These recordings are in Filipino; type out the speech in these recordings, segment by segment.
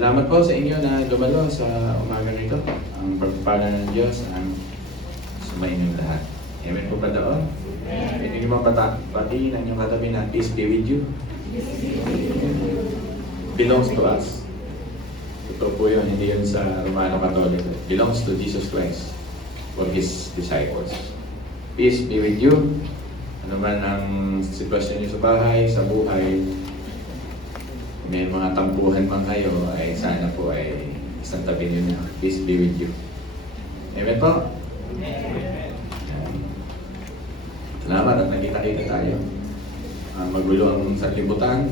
Salamat po sa inyo na dumalo sa umaga nito. Ang pagpapala ng Diyos ang sumainyo lahat. Amen po ba doon? Pwede niyo mapati ng inyong katabi na peace be with you. Belongs to us. Totoo po yun, hindi yun sa Romano Catholic. Belongs to Jesus Christ for His disciples. Peace be with you. Ano man ang sitwasyon niyo sa bahay, sa buhay, may mga tampuhan man kayo, ay sana po ay isang tabi niyo na. Peace be with you. Amen po? Amen. Salamat at nagkita-kita tayo. Magulo ang sanlibutan,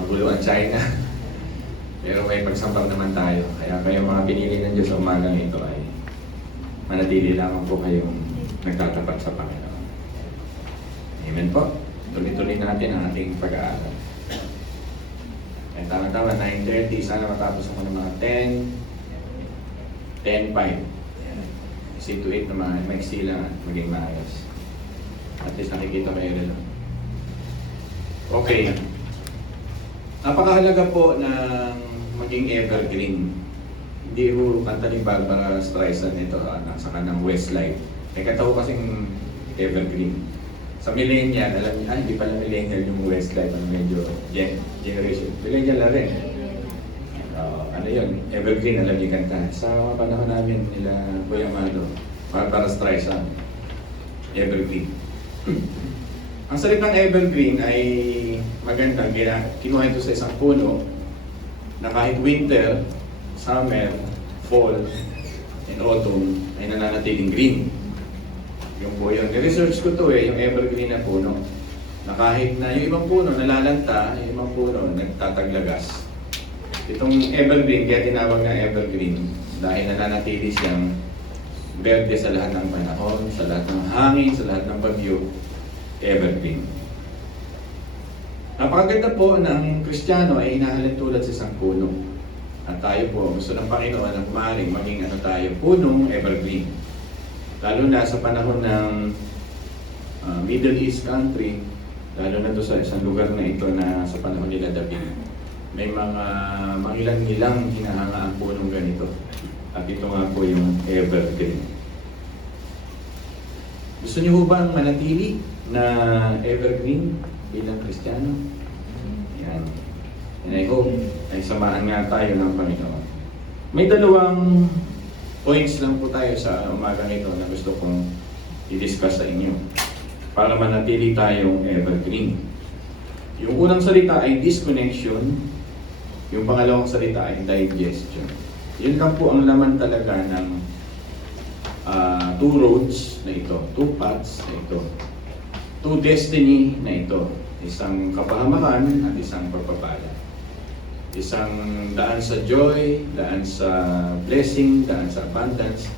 magulo ang China, pero may pagsambang naman tayo. Kaya kayo mga pinili ng Diyos sa umagang ito ay manatili lamang po kayong nagtatapat sa Panginoon. Amen po. Tuloy-tuloy natin ang ating pag-aaral. Ay tama-tama, 9:30. Sana matapos ako ng mga 10:05. Kasi to 8 na maiksi lang at maging maayos. At least nakikita kayo rin. Okay. Napakahalaga po ng maging evergreen. Hindi po kanta ni Barbara Streisand ito, nasa kanang Westlife. May kanta ko kasing evergreen. Sa millennial, alam niyo, hindi pala millennial yung Westlife, medyo generation. Millennial na rin. Ano yun? Evergreen, alam niyo kanta. Sa panahon namin nila, Kuya Mado, Barbara Streisand, evergreen. Ang salitang evergreen ay magandang kinuha ito sa isang puno na kahit winter, summer, fall, and autumn ay nananatiling green. Yung po yun. I-research ko to yung evergreen na puno. Na kahit na yung ibang puno nalalanta, yung ibang puno nagtataglagas. Itong evergreen, kaya tinawag na evergreen dahil nananatili siyang berde sa lahat ng panahon, sa lahat ng hangin, sa lahat ng bagyo, evergreen. Napakaganda po ng Kristiyano ay hinahalin tulad sa isang puno. At tayo po, gusto ng Panginoon na maaaring maging tayo, punong evergreen. Lalo na sa panahon ng Middle East country, lalo na doon sa isang lugar na ito na sa panahon nila David, may mga mangilang-ilang hinahanga ang punong ganito. At ito nga po yung evergreen. Gusto niyo ba manatili na evergreen bilang Kristiyano? Yan. And I hope ay samahan nga tayo ng Panginoon. May dalawang points lang po tayo sa umaga nito na gusto kong i-discuss sa inyo para manatili tayong evergreen. Yung unang salita ay disconnection, yung pangalawang salita ay digestion. Yun lang po ang laman talaga ng two roads na ito, two paths na ito, two destiny na ito, isang kapahamakan at isang pagpapala. Isang daan sa joy, daan sa blessing, daan sa abundance,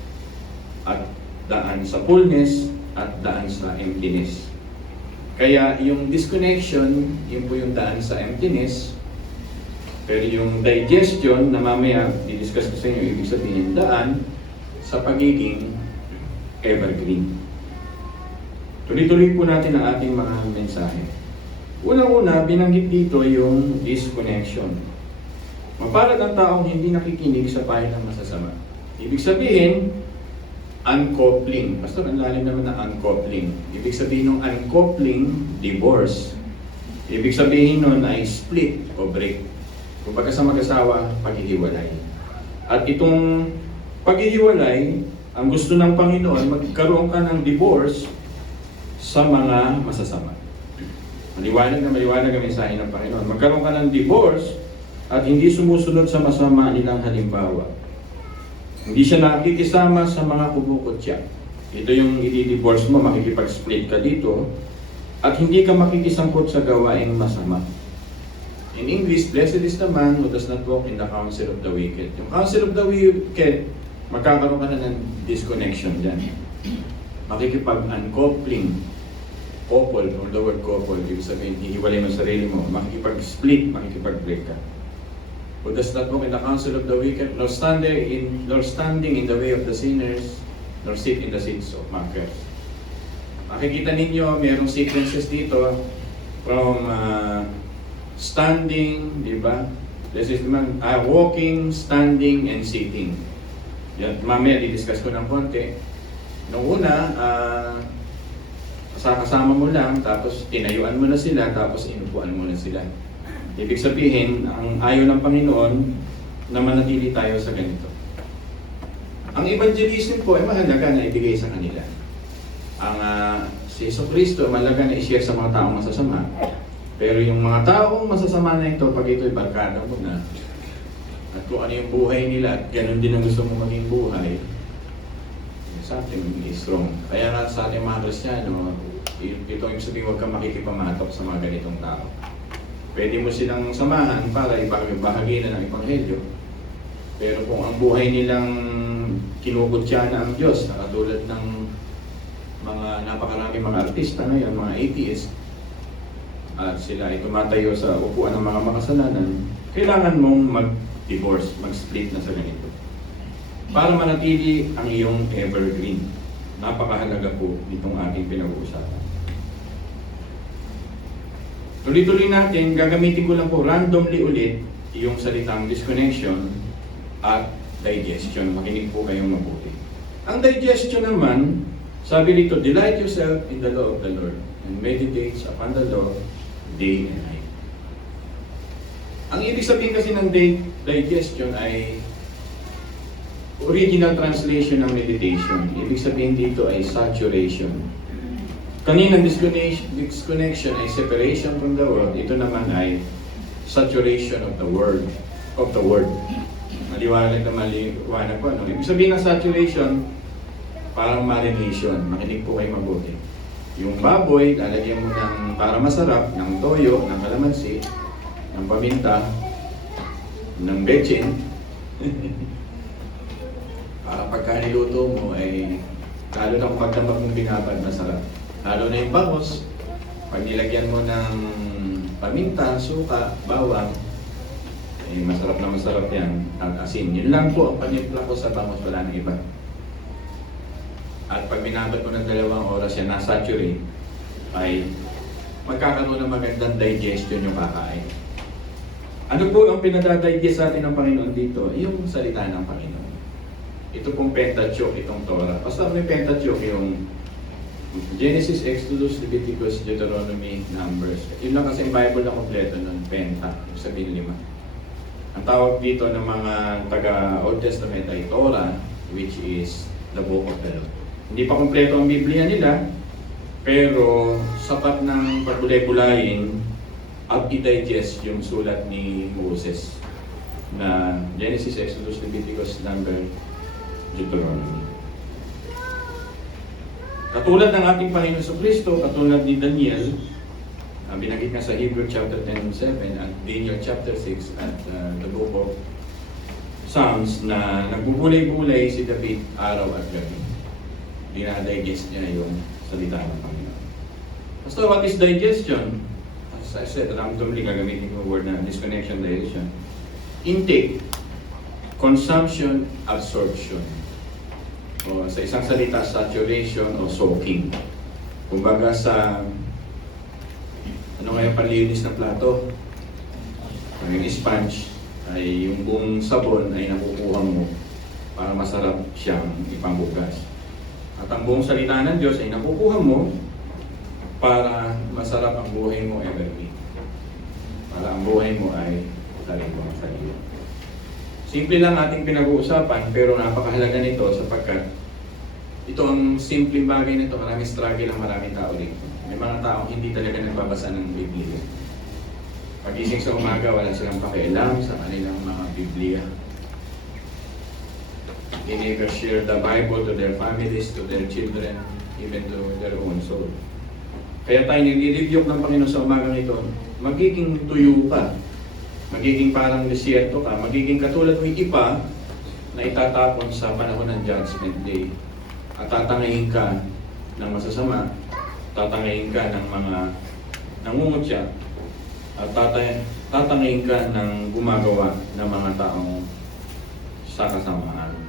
at daan sa fullness, at daan sa emptiness. Kaya yung disconnection, yun po yung daan sa emptiness. Pero yung digestion, na mamaya i-discuss ko sa inyo, ibig sabihin daan sa pagiging evergreen. Tuloy-tuloy po natin ang ating mga mensahe. Unang-una, binanggit dito yung disconnection. Mapalad ang taong hindi nakikinig sa payo ng masasama. Ibig sabihin, uncoupling. Pastor, ang lalim naman na uncoupling. Ibig sabihin ng uncoupling, divorce. Ibig sabihin nun ay split o break. Kung pagka sa mag-asawa, paghihiwalay. At itong paghihiwalay, ang gusto ng Panginoon, magkaroon ka ng divorce sa mga masasama. Maliwanag na maliwanag ang mensahe ng Panginoon. Magkaroon ka ng divorce at hindi sumusunod sa masama nilang halimbawa. Hindi siya nakikisama sa mga kubukotya. Ito yung i-divorce mo, makikipag-split ka dito, at hindi ka makikisangkot sa gawaing masama. In English, blessed is the man who does not walk in the counsel of the wicked. Yung counsel of the wicked, magkakaroon ka na ng disconnection dyan. Makikipag-uncoupling, couple, or the word couple, ibig sabihin, hihiwalay mo sarili mo, makikipag-split, makikipag-break ka. Who does not walk in the counsel of the wicked, nor standing in the way of the sinners, nor sit in the seats of mockers. Makikita ninyo, mayroong sequences dito from standing, di ba? This is walking, standing, and sitting. Yan, mamaya di-discuss ko ng konti. Noong una, kasama mo lang, tapos tinayuan mo na sila, tapos inupuan mo na sila. Ibig sabihin, ang ayaw ng Panginoon na manatili tayo sa ganito. Ang evangelism po ay mahalaga na ibigay sa kanila. Ang si Jesucristo, mahalaga na i-share sa mga taong masasama. Pero yung mga taong masasama na ito, pag ito'y barkada mo na, at kung ano yung buhay nila, at ganun din ang gusto mo maging buhay, something is wrong. Kaya nga sa ating mga Kristiyano, ito yung sabihin, huwag kang makikipamatok sa mga ganitong tao. Pwede mo silang samahan para ibahagi na ng Ebanghelyo. Pero kung ang buhay nilang kinukutya na ang Diyos, na katulad ng mga napakaraming mga artista ngayon, mga atheist, at sila ay tumatayo sa upuan ng mga makasalanan, kailangan mong mag-divorce, mag-split na sa ganito. Para manatili ang iyong evergreen. Napakahalaga po itong ating pinag-uusapan. Tuloy-tuloy natin, gagamitin ko lang po randomly ulit yung salitang disconnection at digestion. Makinig po kayong mabuti. Ang digestion naman, sabi dito, delight yourself in the law of the Lord and meditates upon the law day and night. Ang ibig sabihin kasi ng digestion ay original translation ng meditation. Ibig sabihin dito ay saturation. Kaninang disconnection ay separation from the world. Ito naman ay saturation of the word. Maliwanag na maliwanag po. Ibig sabihin ng saturation, parang marination. Makinig po kayo mabuti. Yung baboy, lalagyan mo ng para masarap, ng toyo, ng kalamansi, ng paminta, ng bechin. Para pagka niluto mo ay lalo na kung magdamag mong binabad, masarap. Lalo na yung bangos, pag nilagyan mo ng paminta, suka, bawang, eh, masarap na masarap yan. At asin. Yun lang po ang panimpla ko sa bangos, wala nang iba. At pag binabad mo ng 2 oras yan, na-saturate, ay magkakaroon ng magandang digestion yung kakain. Ano po ang pinadadigest sa atin ng Panginoon dito? Yung salita ng Panginoon. Ito pong Pentateuch, itong Torah. Basta may Pentateuch yung Genesis, Exodus, Leviticus, Deuteronomy, Numbers. Yun lang kasi yung Bible na kompleto nun, Penta, sabihin 5. Ang tawag dito ng mga taga-Old Testament ay Torah, which is the book of the law. Hindi pa kompleto ang Biblia nila, pero sapat ng pagbulay-bulayin at i-digest yung sulat ni Moses na Genesis, Exodus, Leviticus, Numbers, Deuteronomy. Katulad ng ating Panginoon sa Kristo, katulad ni Daniel, binanggit nga sa Hebrew chapter 10:7 at Daniel chapter 6 at the book of Psalms na nagbubulay-bulay si David araw at gabi. Dinadigest niya yung salita ng Panginoon. So what is digestion? As I said, randomly gagamitin ko yung word na disconnection, digestion. Intake, consumption, absorption. O sa isang salita, saturation o soaking. Kumbaga sa ano nga yung panlinis ng plato? Yung sponge ay yung buong sabon ay nakukuha mo para masarap siyang ipanghugas. At ang buong salita ng Diyos ay nakukuha mo para masarap ang buhay mo evergreen. Para ang buhay mo ay sariwa. Simple lang ating pinag-uusapan pero napakahalaga nito sapagkat ito ang simpleng bagay nito. Maraming struggle ang maraming tao dito. May mga taong hindi talaga nagbabasa ng Biblia. Pagising sa umaga, wala silang pakialam sa kanilang mga Biblia. They never share the Bible to their families, to their children, even to their own soul. Kaya tayo nire-review ng Panginoon sa umagang ito, magiging tuyo ka, magiging parang desierto ka, magiging katulad ng ipa na itatapon sa panahon ng Judgment Day. At tatangayin ka ng masasama, tatangayin ka ng mga nangungutya, at tatangayin ka ng gumagawa ng mga taong sa kasamaan.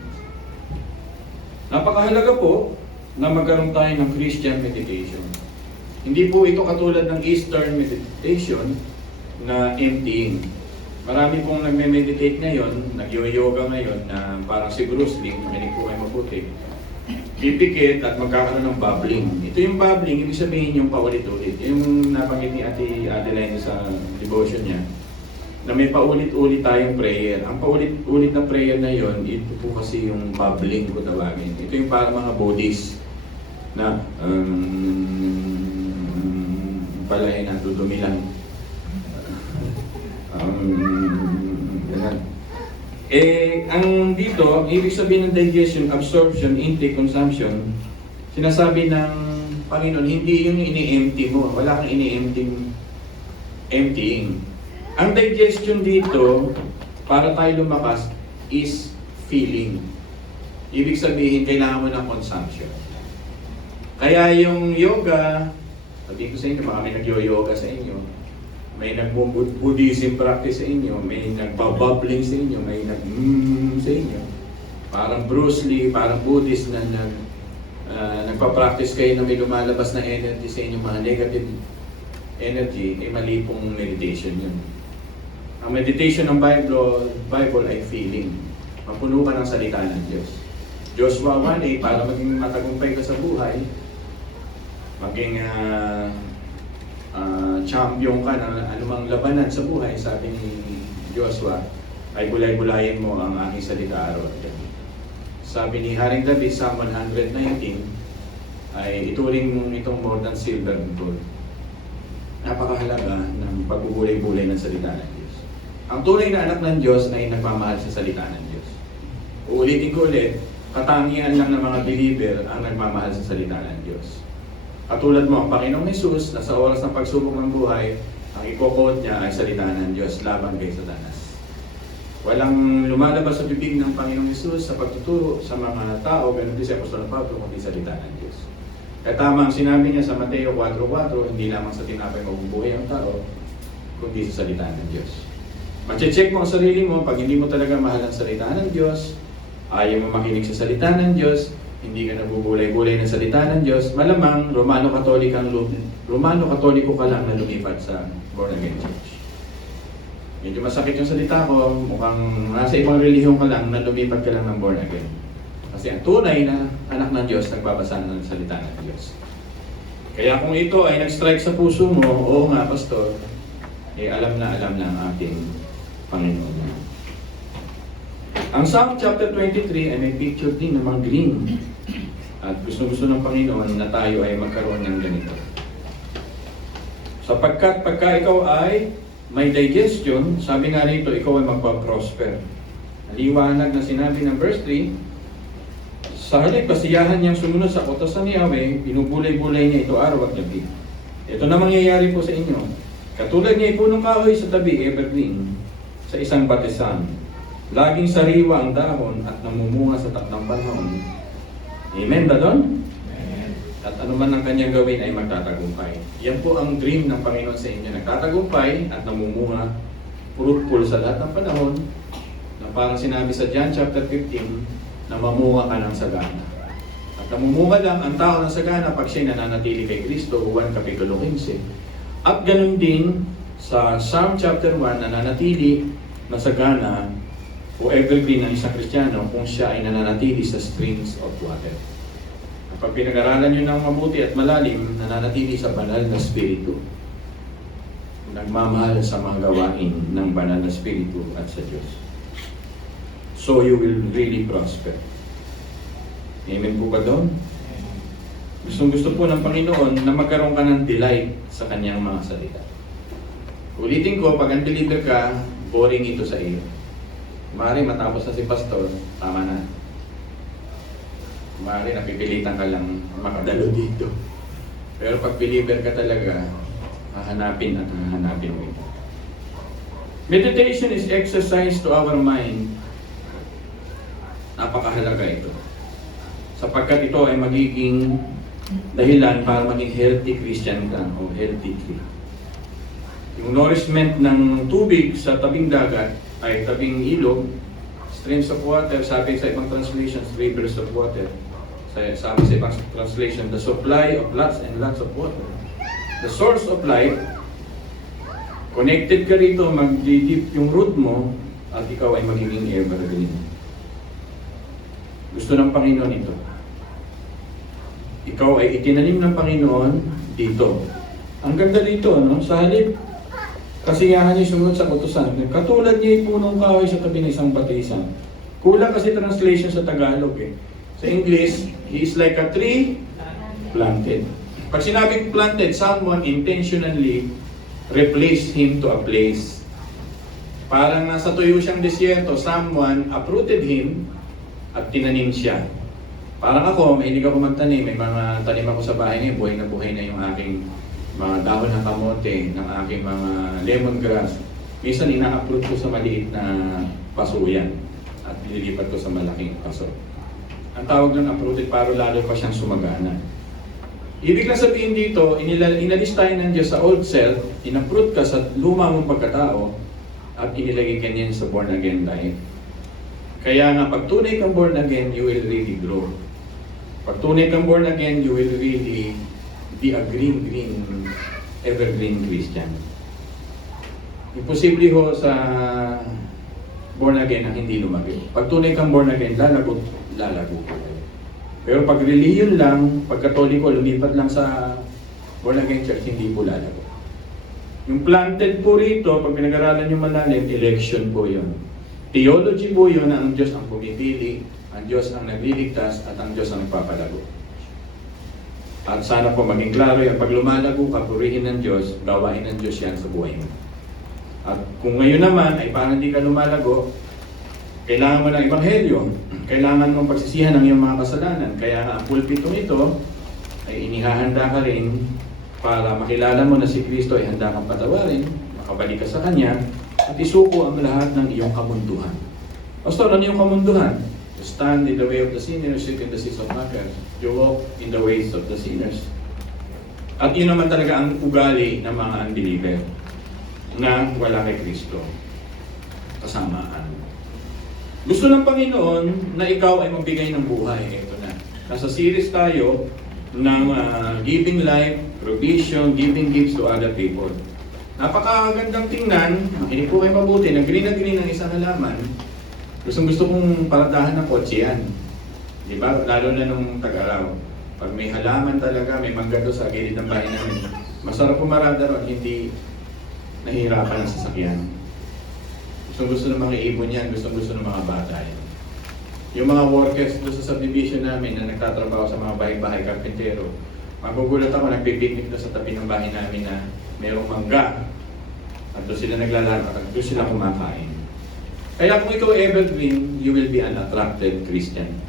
Napakahalaga po na magkaroon tayo ng Christian meditation. Hindi po ito katulad ng Eastern meditation na emptying. Marami pong nagme-meditate ngayon, nag-yoga ngayon, na parang si Bruce Lee, makinig po kayo mabuti. Pipikit at magkakaroon ng bubbling. Ito yung bubbling, ibig sabihin yung paulit-ulit. Yung napanggit ni Ate Adeline sa devotion niya, na may paulit-ulit tayong prayer. Ang paulit-ulit na prayer na yon, ito po kasi yung bubbling ko tawagin. Ito yung parang mga Buddhist na pala ay natudumi lang. Ganun. Ang dito, ibig sabihin ng digestion, absorption, intake, consumption, sinasabi ng Panginoon, hindi yung ini-empty mo. Wala kang emptying. Ang digestion dito, para tayo lumakas, is feeling. Ibig sabihin, kailangan mo ng consumption. Kaya yung yoga, sabihin ko sa inyo, baka may nag-yoga sa inyo, may nag-Buddhism practice sa inyo, may nagbabubbling sa inyo, may sa inyo. Parang Bruce Lee, parang Buddhist na nagpa-practice kayo na may lumalabas na energy sa inyo, mga negative energy, ay mali pong meditation yun. Ang meditation ng Bible ay feeling. Mapuno ka ng salita ng Diyos. Joshua 1:8, para maging matagumpay ka sa buhay, maging champion ka ng anumang labanan sa buhay, sabi ni Joshua, ay bulay-bulayin mo ang aking salita araw at gabi. Sabi ni Haring David, Psalm 119, ay ituring mong itong more than silver and gold. Napakahalaga ng pagbubulay-bulay ng salita ng Diyos. Ang tunay na anak ng Diyos ay nagmamahal sa salita ng Diyos. Uulitin ko ulit, katangian lang ng mga believer ang nagmamahal sa salita ng Diyos. Katulad mo, ang Panginoong Hesus, na sa oras ng pagsubok ng buhay, ang i-quote niya ay salita ng Diyos laban kay Satanas. Walang lumalabas sa bibig ng Panginoong Hesus sa pagtuturo sa mga tao, ganun din si Apostol Pablo, kundi salita ng Diyos. Kaya tama ang sinabi niya sa Mateo 4:4, hindi lamang sa tinapay mabubuhay ang tao, kundi sa salita ng Diyos. Mache-check mo ang sarili mo, pag hindi mo talaga mahal ang salita ng Diyos, ayaw mo makinig sa salita ng Diyos, hindi ka nabubulay-bulay ng salita ng Diyos, malamang Romano Katoliko ka lang na lumipat sa born again church. Medyo masakit yung salita ko, mukhang nasa ibang relihiyon ka lang na lumipat ka lang ng born again. Kasi ang tunay na anak ng Diyos, nagbabasa ng salita ng Diyos. Kaya kung ito ay nag-strike sa puso mo, oo nga, Pastor, alam na ang ating Panginoon. Ang Psalm chapter 23 ay may picture din ng mga green. At gusto-gusto ng Panginoon na tayo ay magkaroon ng ganito. Sapagkat pagka ikaw ay may digestion, sabi nga rito, ikaw ay magpa-prosper. Liwanag na sinabi ng verse 3, sa halip kasiyahan niyang sumunod sa utusan ni Yahweh, binubulay-bulay niya ito araw at gabi. Ito na mangyayari po sa inyo. Katulad niya punong kahoy sa tabi, evergreen, sa isang batisan. Laging sariwa ang dahon at namumunga sa takdang panahon. Amen ba doon? At anuman ang kanyang gawin ay magtatagumpay. Yan po ang dream ng Panginoon sa inyo. Nagtatagumpay at namumunga, fruitful sa lahat ng panahon, na parang sinabi sa John chapter 15, na mamunga ka ng sagana. At namumunga lang ang tao ng sagana pag siya'y nananatili kay Kristo, 1 Kapitulo 15. At ganun din sa Psalm chapter 1, nananatili na sagana o evergreen ng isang Kristiyano kung siya ay nananatili sa streams of water. Kapag pinag-aralan nyo ng mabuti at malalim, nananatili sa banal na spiritu. Nagmamahal sa mga gawain ng banal na spiritu at sa Diyos. So you will really prosper. Amen po ba doon? Gusto po ng Panginoon na magkaroon ka ng delight sa kanyang mga salita. Ulitin ko, pag unbeliever ka, boring ito sa iyo. Maaari matapos na si Pastor, tama na. Maaari napipilitan ka lang makadalo dito. Pero pag believer ka talaga, hahanapin at hahanapin mo ito. Meditation is exercise to our mind. Napakahalaga ito. Sapagkat ito ay magiging dahilan para maging healthy Christian ka o healthy tree. Yung nourishment ng tubig sa tabing dagat ay tabing ilog, streams of water, sabi sa ibang translations, rivers of water. Sabi sa ibang translation, the supply of lots and lots of water. The source of life Connected ka rito, mag-deep yung root mo, at ikaw ay magiging evergreen. Gusto ng Panginoon ito. Ikaw ay itinanim ng Panginoon dito. Ang ganda dito, no? Sa halip, kasiyahan niya sumunod sa utusan. Katulad niya yung punong kahoy sa tabi ng isang batisan. Kulang kasi translation sa Tagalog eh. Sa English, he is like a tree planted. Pag sinabing planted, someone intentionally replaced him to a place. Parang nasa tuyo siyang disyerto, someone uprooted him at tinanim siya. Parang ako, mahilig ako magtanim. May mga tanim ako sa bahay ngayon, buhay na yung aking mga dahon ng kamote, ng aking mga lemongrass. Minsan ina-uproot ko sa maliit na pasuyan at nililipat ko sa malaking paso. Ang tawag ng uprooted para lalo pa siyang sumagana. Ibig lang sabihin dito, inalis tayo ng Diyos sa old self, in-uproot ka sa luma mong pagkatao, at inilagay ka niyan sa born again life. Kaya nga, pag tunay kang born again, you will really grow. Pag tunay kang born again, you will really be a green, evergreen Christian. Imposible ho sa born again ang hindi lumaki. Pag tunay kang born again, lalago ko. Pero pag religion lang, pag katoliko, lumipat lang sa born again church, hindi po lalago. Yung planted po rito, pag pinag-aralan nyo malalim, election po yun. Theology po yun na ang Diyos ang pumipili, ang Diyos ang nagliligtas, at ang Diyos ang nagpapalago. At sana po maging klaro yan, pag lumalago ka, purihin ng Diyos, gawain ng Diyos yan sa buhay mo. At kung ngayon naman ay parang hindi ka lumalago, kailangan mo ng ebanghelyo, kailangan mong pagsisihan ng iyong mga kasalanan. Kaya nga ang pulpitong ito ay inihahanda ka rin para makilala mo na si Kristo ay handa kang patawarin, makabalik ka sa Kanya, at isuko ang lahat ng iyong kamunduhan. Pastor, ano yung kamunduhan? You stand in the way of the sinners, sit in the seats of mockers. You walk in the ways of the sinners. At yun naman talaga ang ugali ng mga unbeliever na wala kay Kristo. Kasamaan. Gusto ng Panginoon na ikaw ay magbigay ng buhay. Ito na. Nasa series tayo ng giving life, provision, giving gifts to other people. Napakagandang tingnan. Makinig po kayo mabuti. Nag-green ang isang halaman. Gusto kong paradahan ng kotse yan. Di ba? Lalo na nung tag-araw. Pag may halaman talaga, may mangga doon sa gilid ng bahay namin. Masarap pumarada ron, hindi nahihirapan ang sasakyan. Gusto ng mga ibon yan, gusto ng mga bata yan. Yung mga workers doon sa subdivision namin na nagtatrabaho sa mga bahay-bahay, karpentero, magugulat ako, nagpipiknik doon sa tabi ng bahay namin na mayroong mangga. At doon sila naglalaro, at doon sila kumakain. Kaya kung ikaw evergreen, you will be an attracted Christian.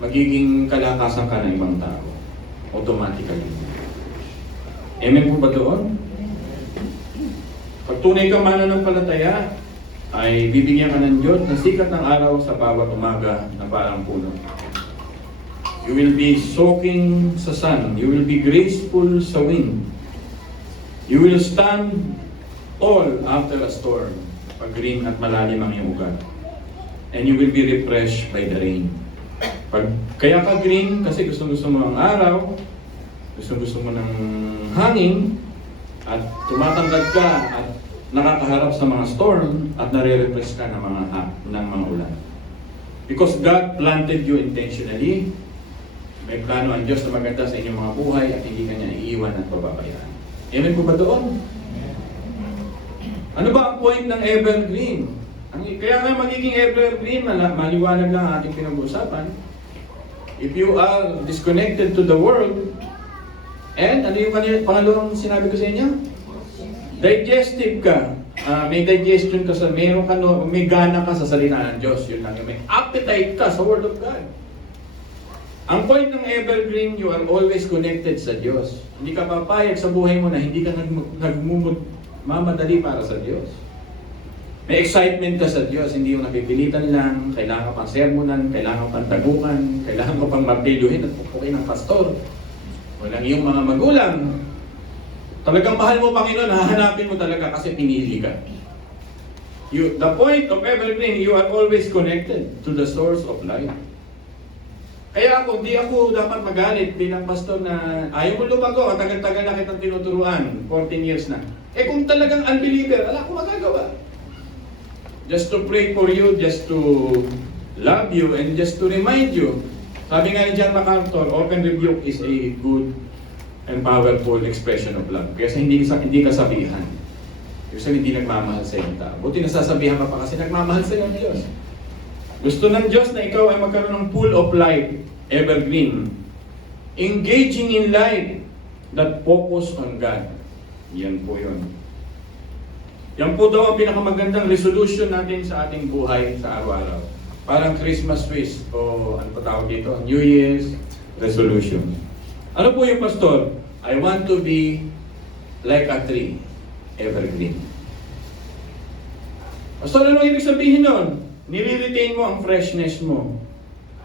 Magiging kalakasan ka ng ibang tao. Automatically. Amen po ba doon? Pag tunay kang mananampalataya, ay bibigyan ka ng Diyos ng sikat ng araw sa bawat umaga na parang puno. You will be soaking sa sun. You will be graceful sa wind. You will stand tall after a storm. Pag green at malalim ang iyong ugat. And you will be refreshed by the rain. Kaya ka green kasi gusto mo ang araw, gusto mo ng hangin, at tumatangkad ka at nakakaharap sa mga storm at nare-refresh ka ng mga ulan. Because God planted you intentionally, may plano ang Diyos na maganda sa inyong mga buhay at hindi ka niya iiwan at pababayaan. Amen po ba doon? Ano ba ang point ng evergreen? Kaya nga magiging evergreen, maliwanag lang ang ating pinag-uusapan. If you are disconnected to the world, and ano yung pangalawang sinabi ko sa inyo? Digestive ka. May digestion ka may gana ka sa salita ng Diyos. Yun lang. May appetite ka sa Word of God. Ang point ng evergreen, you are always connected sa Diyos. Hindi ka papayag sa buhay mo na hindi ka mamadali para sa Diyos. May excitement ka sa Diyos, hindi yung napipilitan lang, kailangan pang sermonan, kailangan pang tagukan, kailangan pang martilyuhin at pupukin ng pastor. Walang iyong mga magulang. Talagang mahal mo, Panginoon, hahanapin mo talaga kasi pinili ka. The point of evergreen, you are always connected to the source of life. Kaya ako, di ako dapat magalit bilang pastor na ayaw mo lumago, tagal-tagal na kitang tinuturuan, 14 years na. Eh kung talagang unbeliever, wala akong magagawa. Just to pray for you, just to love you, and just to remind you. Sabi nga ni John MacArthur, open rebuke is a good and powerful expression of love. Kasi hindi kasabihan. Kasi hindi nagmamahal sa iyong tao. Buti nasasabihan ka pa kasi nagmamahal sa iyong Diyos. Gusto ng Diyos na ikaw ay magkaroon ng pool of life, evergreen. Engaging in life that focus on God. Yan po yun. Yan po daw ang pinakamagandang resolution natin sa ating buhay sa araw-araw. Parang Christmas wish o ano pa tawag dito? New Year's resolution. Ano po yung pastor? I want to be like a tree, evergreen. Pastor, ano ibig sabihin nun? Nire-retain mo ang freshness mo.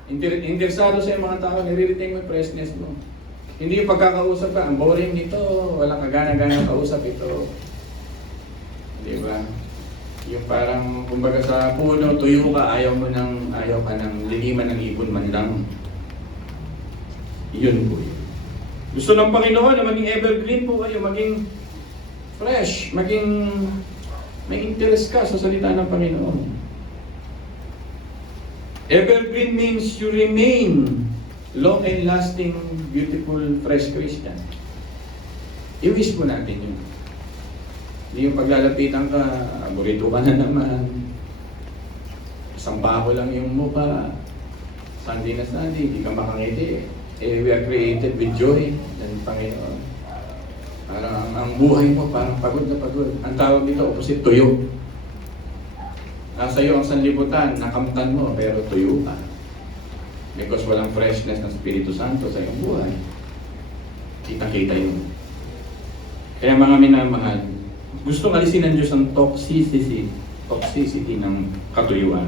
Interesado sa mga tao, nire-retain mo yung freshness mo. Hindi yung pagkakausap ka, ang boring nito, walang kagana-gana kausap ito. Di ba? Yung parang, kumbaga sa puno, tuyo ka, ayaw ka ng liliman ng ibon man lang. Yun po yun. Gusto ng Panginoon na maging evergreen po kayo, maging fresh, may interest ka sa salita ng Panginoon. Evergreen means you remain long and lasting, beautiful, fresh Christian. I-wish po natin yun. Hindi yung paglalapitan ka, aborito ka na naman. Isang baho lang yung mukha. Sunday na Sunday, hindi ka makangiti. We are created with joy ng Panginoon. Parang ang buhay mo, parang pagod na pagod. Ang tawag dito, opposite, tuyo. Nasa iyo ang sanlibutan, nakamtan mo, pero tuyo ka. Because walang freshness ng Espiritu Santo sa iyong buhay. Kita-kita yun. Kaya mga minamahal, gustong alisin ng Diyos ang toxicity ng katuyuan.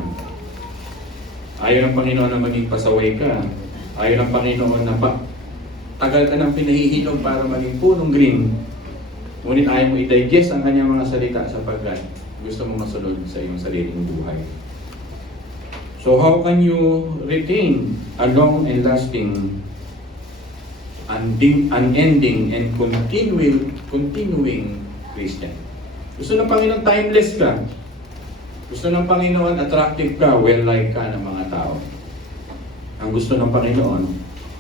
Ayaw ng Panginoon na maging pasaway ka. Ayaw ng Panginoon na tagal ka ng pinahihilog para maging punong green. Ngunit ayaw mo i-digest ang kanyang mga salita sapagkat gusto mo masunod sa iyong sariling buhay. So how can you retain a long and lasting, unending, and continuing Christian? Gusto ng Panginoon timeless ka. Gusto ng Panginoon attractive ka, well-liked ka ng mga tao. Ang gusto ng Panginoon,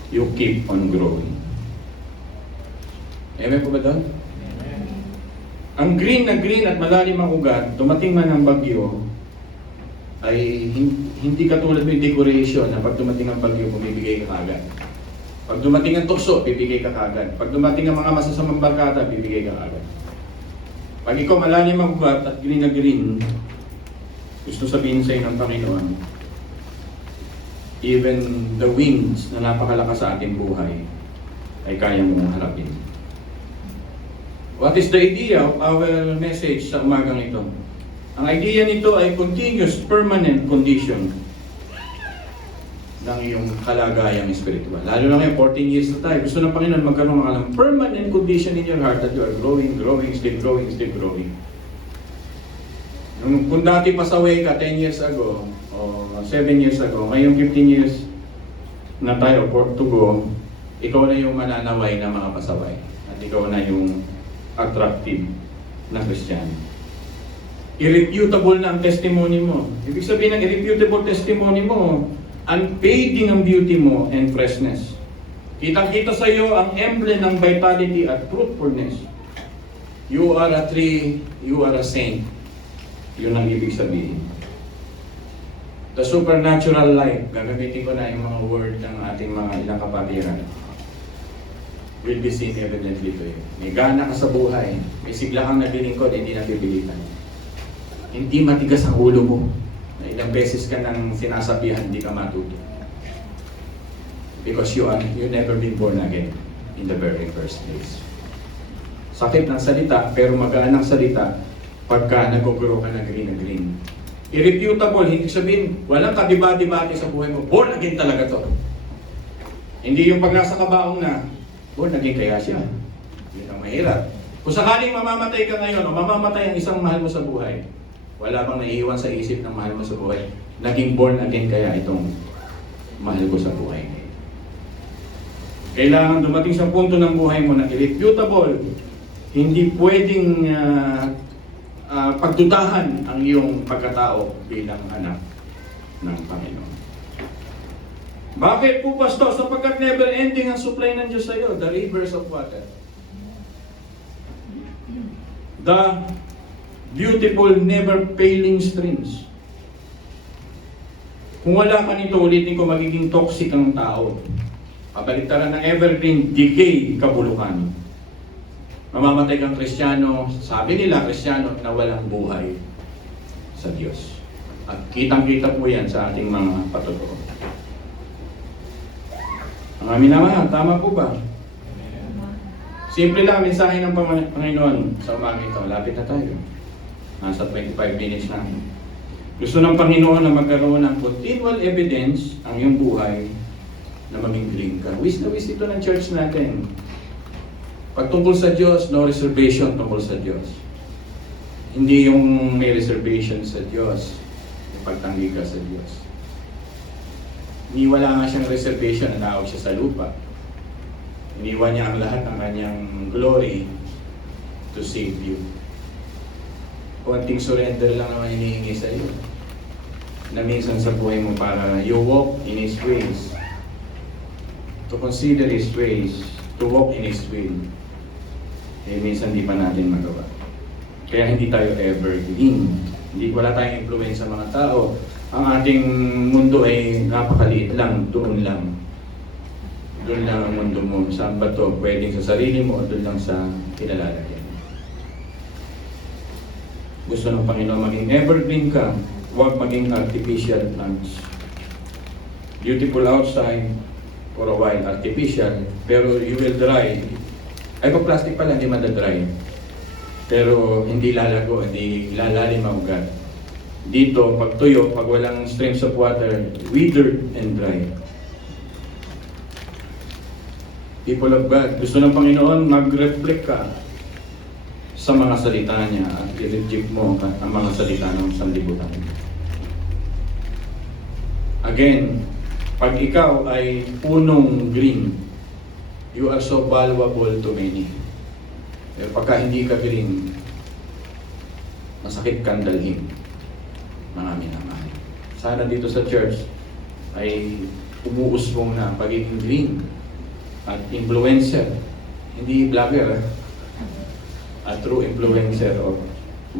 you keep on growing. Amen po ba doon? Ang green na green at malalim ang ugat, dumating man ang bagyo, ay hindi katulad ng decoration na pag dumating ang bagyo, bumibigay ka kagad. Pag dumating ang tukso, bibigay ka kagad. Pag dumating ang mga masasamang barkada, bibigay ka kagad. Pag ikaw malalim ang ugat at green na green, gusto sabihin sa iyo ng Panginoon, even the winds na napakalakas sa ating buhay, ay kaya mong harapin. What is the idea of our message sa umagang ito? Ang idea nito ay continuous, permanent condition ng iyong kalagayang spiritual. Lalo na ngayon, 14 years na tayo. Gusto ng Panginoon magkaroon ng permanent condition in your heart that you are growing, still growing. Kung dati pasaway ka 10 years ago, o 7 years ago, ngayon 15 years na tayo to go, ikaw na yung mananaway na mga pasaway. At ikaw na yung attractive na Kristiyano. Irrefutable na ang testimony mo. Ibig sabihin ng irrefutable testimony mo, unfading ang beauty mo and freshness. Kitang-kita sa iyo ang emblem ng vitality at fruitfulness. You are a tree, you are a saint. Yun ang ibig sabihin. The supernatural life, gagamitin ko na yung mga word ng ating mga ilang kapatiran, will be seen evidently to you. May gana ka sa buhay, may sigla kang naglilingkod, hindi napipilitan. Hindi matigas ang ulo mo. Na ilang beses ka nang sinasabihan, hindi ka matuto. Because you never been born again in the very first place. Sakit ng salita, pero magaan ang salita pagka nag-grow ka na green. Irrefutable, hindi sabihin, walang kadiba-dibati sa buhay mo. Born again talaga to. Hindi yung pag nasa kabaong na, born again kaya siya. Yun ang mahirap. Kung sakaling mamamatay ka ngayon o mamamatay ang isang mahal mo sa buhay, wala bang naiiwan sa isip ng mahal mo sa buhay, naging born again kaya itong mahal ko sa buhay ngayon. Kailangan dumating sa punto ng buhay mo na irrefutable. Hindi pwedeng pagdudahan ang iyong pagkatao bilang anak ng Panginoon. Bakit po, Pastor? Sapagkat never ending ang supply ng Diyos sa iyo, the rivers of water. The beautiful, never failing streams. Kung wala ka nito, ulitin ko, magiging toxic ang tao. Kabaliktaran ng evergreen, decay, kabulukan. Mamamatay kang Kristiyano, sabi nila Kristiyano, na walang buhay sa Diyos. At kitang-kita po yan sa ating mga patotoo. Ang amin naman, tama po ba? Simple lang, mensahe ng Panginoon sa umaga ito. Lapit na tayo. Nasa 25 minutes na. Gusto ng Panginoon na magkaroon ng continual evidence ang iyong buhay na maging green ka. Wish na wish ito ng church natin. Pag tungkol sa Diyos, no reservation tungkol sa Diyos. Hindi yung may reservation sa Diyos, pagtanggi ka sa Diyos. Hindi wala nga siyang reservation na tawag siya sa lupa. Iniwan niya ang lahat ng kanyang glory to save you. Konting surrender lang naman hinihingi sa iyo. Na minsan sa buhay mo para you walk in His ways. To consider His ways, to walk in His will. Eh minsan di pa natin magawa. Kaya hindi tayo evergreen. Hindi wala tayong influence sa mga tao. Ang ating mundo ay napakaliit lang, doon lang. Doon lang ang mundo mo. Saan ba to? Pwedeng sa sarili mo o doon lang sa kinalalagyan. Gusto ng Panginoon maging evergreen ka, huwag maging artificial plants. Beautiful outside, for a while artificial, pero you will dry. Ay, pag plastic pala, hindi madadry. Pero hindi lalago, hindi lalalim ang ugat. Dito, pag tuyo, pag walang streams of water, withered and dry. People of God, gusto ng Panginoon, mag-reflect ka sa mga salita niya at i-reject mo ang mga salita ng sanlibutan. Again, pag ikaw ay punong green, you are so valuable to many. Pero pagka hindi ka green, masakit kang dalhin. Mga minamahal. Sana dito sa church ay umuusbong na pagiging green at influencer. Hindi vlogger, a true influencer of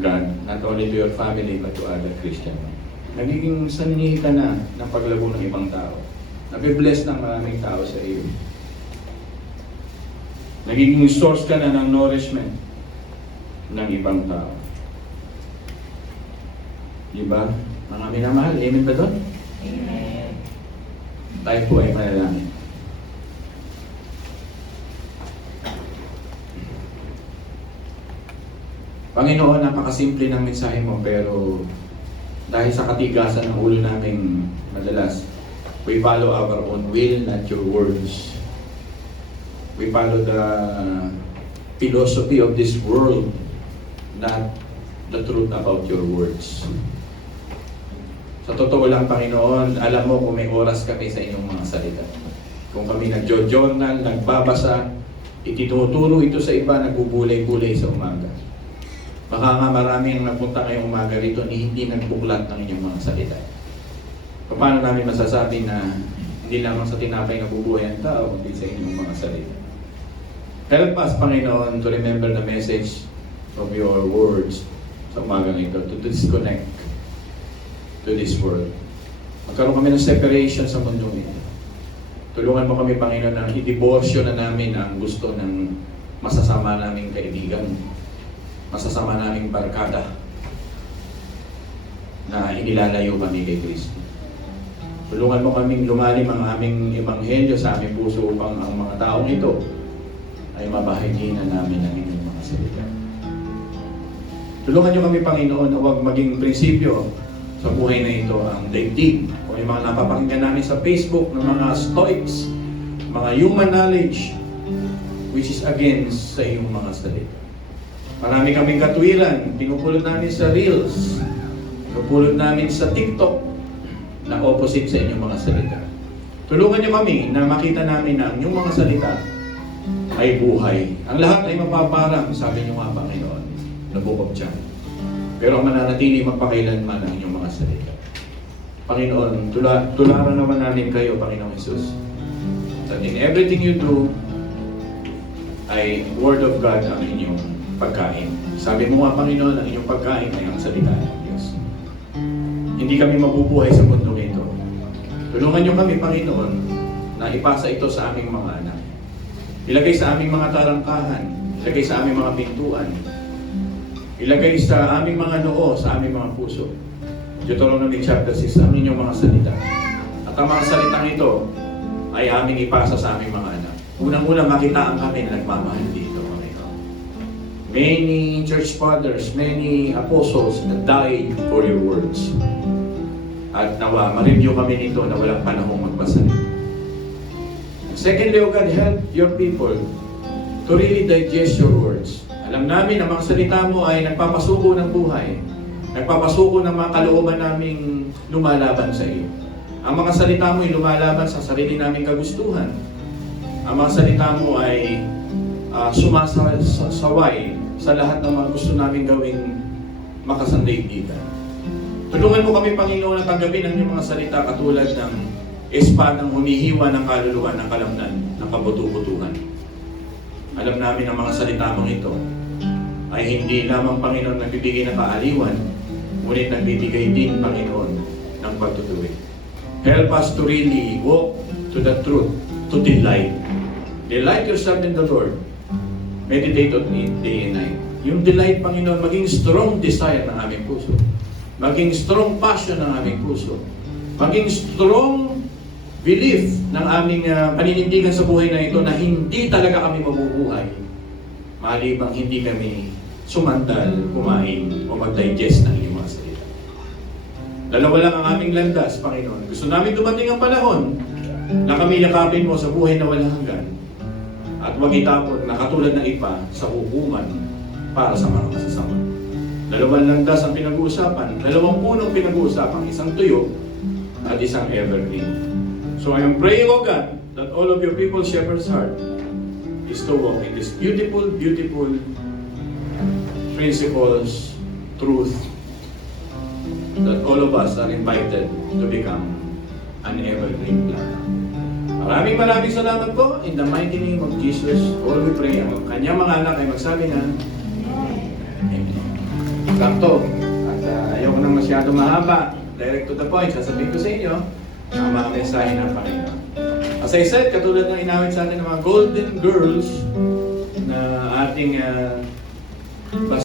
God, not only to your family but to other Christians. Nagiging sanhi ka na ng paglabo ng ibang tao. Nabibless ng maraming tao sa iyo. Nagiging source ka na ng nourishment ng ibang tao. Diba? Mga minamahal, amen ba doon? Amen. Tayo po ay manalangin. Panginoon, napakasimple ng mensahe mo, pero dahil sa katigasan ng ulo namin madalas, we follow our own will, not your words. We follow the philosophy of this world, not the truth about your words. Sa totoo lang, Panginoon, alam mo kung may oras kami sa inyong mga salita. Kung kami nagjo-journal, nagbabasa, itinuturo ito sa iba, nagbubulay-bulay sa umaga. Baka nga marami ang nagpunta ngayong umaga rito ni hindi nagbuklat ng inyong mga salita. Paano namin masasabi na hindi lamang sa tinapay nabubuhay ang tao, kundi sa inyong mga salita? Help us, Panginoon, to remember the message of your words sa umagang ito, to disconnect to this world. Magkaroon kami ng separation sa mundong ito. Tulungan mo kami, Panginoon, na i-diborsyo na namin ang gusto ng masasama naming kaibigan, masasama naming barkada, na inilalayo kami kay Kristo. Tulungan mo kaming lumalim ang aming ebanghelyo sa aming puso upang ang mga taong ito ay mabahagi na namin ang inyong mga salita. Tulungan niyo kami, Panginoon, na huwag maging prinsipyo sa buhay na ito ang daigdig o yung mga napapakinggan namin sa Facebook ng mga stoics, mga human knowledge, which is against sa iyong mga salita. Marami kaming katwiran, pinupulot namin sa Reels, pinupulot namin sa TikTok, na opposite sa inyong mga salita. Tulungan niyo kami na makita namin na ang inyong mga salita ay buhay. Ang lahat ay mapaparang, sabi niyo nga, Panginoon, na Book of John. Pero ang mananatili magpakailanman ang inyong mga salita. Panginoon, tularan naman namin kayo, Panginoong Jesus, that in everything you do, ay Word of God ang inyong pagkain. Sabi mo nga, Panginoon, ang inyong pagkain ay ang salita ng Diyos. Hindi kami mabubuhay sa mundo ito. Tulungan niyo kami, Panginoon, na ipasa ito sa aming mga anak. Ilagay sa aming mga tarangkahan, ilagay sa aming mga pintuan, ilagay sa aming mga noo, sa aming mga puso. Deuteronomy chapter 6, ang inyong mga salita. At ang mga salitang ito ay aming ipasa sa aming mga anak. Unang-unang makitaan kami na nagmamahal dito, Panginoon. Many church fathers, many apostles that died for your words. At nawa, ma-review kami nito na walang panahong magbasa nito. Secondly, O God, help your people to really digest your words. Alam namin na mga salita mo ay nagpapasuko ng buhay. Nagpapasuko ng mga kalooban naming lumalaban sa iyo. Ang mga salita mo ay lumalaban sa sarili naming kagustuhan. Ang mga salita mo ay sumasaway sa lahat ng mga gusto namin gawing makasandaigdigan. Tulungan mo kami, Panginoon, na tanggapin ang iyong mga salita katulad ng espadang humihiwa ng kaluluwa ng kalamnan ng kabutu-butuhan. Alam namin ang mga salita mong ito ay hindi lamang, Panginoon, nagbibigay ng kaaliwan, ngunit nagbibigay din, Panginoon, ng pagtutuwid. Help us to really walk to the truth, to delight. Delight yourself in the Lord. Meditate on it day and night. Yung delight, Panginoon, maging strong desire ng aming puso. Maging strong passion ng aming puso. Maging strong belief ng aming paninindigan sa buhay na ito na hindi talaga kami mabubuhay malibang hindi kami sumandal, kumain o mag-digest ng iyong mga salita. Dalawa lang ang aming landas, Panginoon. Gusto namin dumating ang panahon na kami yakapin mo sa buhay na walang hanggan at huwag itapon na katulad ng ipa sa hukuman para sa mga kasasama. Dalawang landas ang pinag-uusapan, dalawang punong pinag-uusapan, isang tuyo at isang evergreen. So I am praying, O God, that all of your people, shepherd's heart, is to walk in this beautiful, beautiful principles, truth, that all of us are invited to become an evergreen plant. Maraming salamat po. In the mighty name of Jesus, all we pray. Ang kanyang mga anak ay magsabi na, Amen. Sakto. At ayoko nang masyado mahaba. Direct to the point. Sasabihin ko sa inyo ang mga mensahe ng Panginoon. As I said, katulad ng inawit sa atin ng mga golden girls na ating